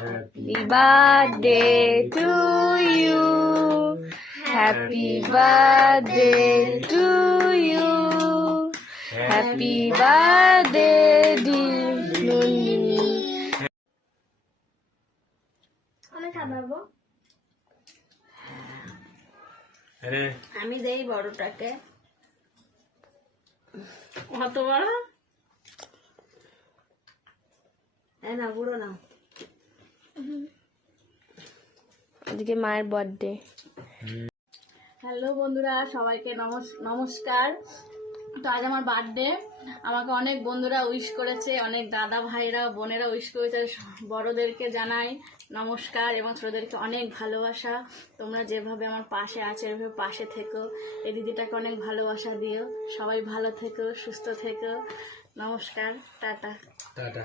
Happy birthday to you. Happy birthday to you. Happy birthday dear Nandini. আমি দেই বড়টাকে কত বড় না বুড়ো না আজকে মায়ের বার্থডে। হ্যালো বন্ধুরা, সবাইকে নমস্কার। তো আজ আমার বার্থডে, আমাকে অনেক বন্ধুরা উইশ করেছে, অনেক দাদা ভাইরা বোনেরা উইশ করেছে। বড়দেরকে জানাই নমস্কার এবং ছোটদেরকে অনেক ভালোবাসা। তোমরা যেভাবে আমার পাশে আছো এভাবে পাশে থেকো, এই দিদিটাকে অনেক ভালোবাসা দিও। সবাই ভালো থেকো, সুস্থ থেকো। নমস্কার, টাটা টাটা।